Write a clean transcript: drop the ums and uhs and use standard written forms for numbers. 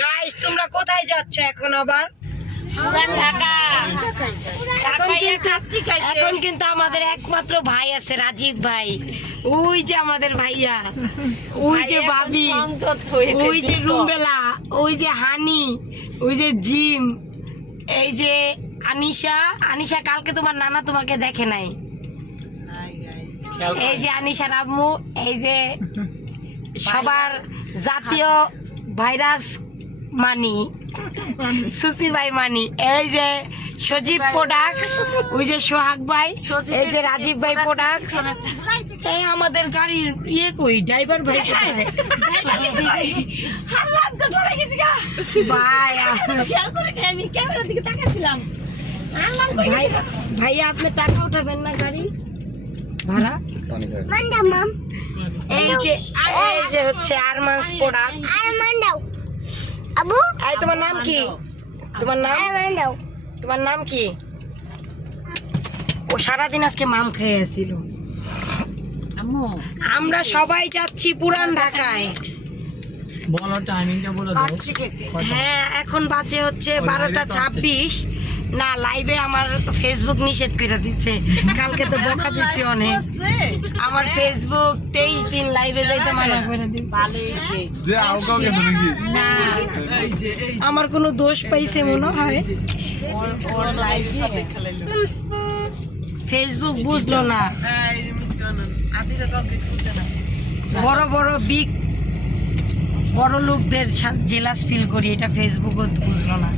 Guys তোমরা কোথায় যাচ্ছ এখন আবার? পুরান ঢাকা। এখন কিন্তু আমাদের একমাত্র ভাই আছে, রাজীব ভাই। ওই যে আমাদের ভাইয়া, ওই যে ভাবি, ওই যে রুমবেলা, ওই যে হানি, ওই যে জিম, এই যে আনিশা। আনিশা কালকে তোমার নানা তোমাকে দেখে নাই। এই যে আনিশার আম্মু, এই যে সবার জাতীয় ভাইরাস মানি, সুসি ভাই মানি, এই যে সজীব প্রোডাক্টস, ওই যে সোহাগ ভাই, এই যে রাজীব ভাই প্রোডাক্টস। এই আমাদের গাড়ির কই ড্রাইভার ভাই কোথায়? হাল্লাম তো ডরে গেছি গা ভাই খেয়াল করে আমি ক্যামেরার দিকে তাকাইছিলাম। ভাই ভাইয়া আপনি টাকা উঠাবেন না গাড়ি ভাড়া? এই যে হচ্ছে আরমান্স প্রোডাক্ট। এই তোমার নাম কি? তোমার নাম কি? ও সারাদিন আজকে মাম খেয়ে আসছিল। আমরা সবাই যাচ্ছি পুরান ঢাকায়। বলো টাইমিংটা বলে দাও। হ্যাঁ এখন বাজে হচ্ছে 12:26। না লাইভে আমার ফেসবুক নিষেধ করে দিচ্ছে, কালকে তো বকা দিচ্ছি অনেক। আমার ফেসবুক 23 দিন লাইভে যাইতে মানা করে দিচ্ছে। যে আউকা গেছে নাকি? না আমার কোনো দোষ পাইছে মনে হয়, ফেসবুক বুঝলো না। বড় বড় বড় লোকদের জেলাস ফিল করি, এটা ফেসবুকও বুঝলো না।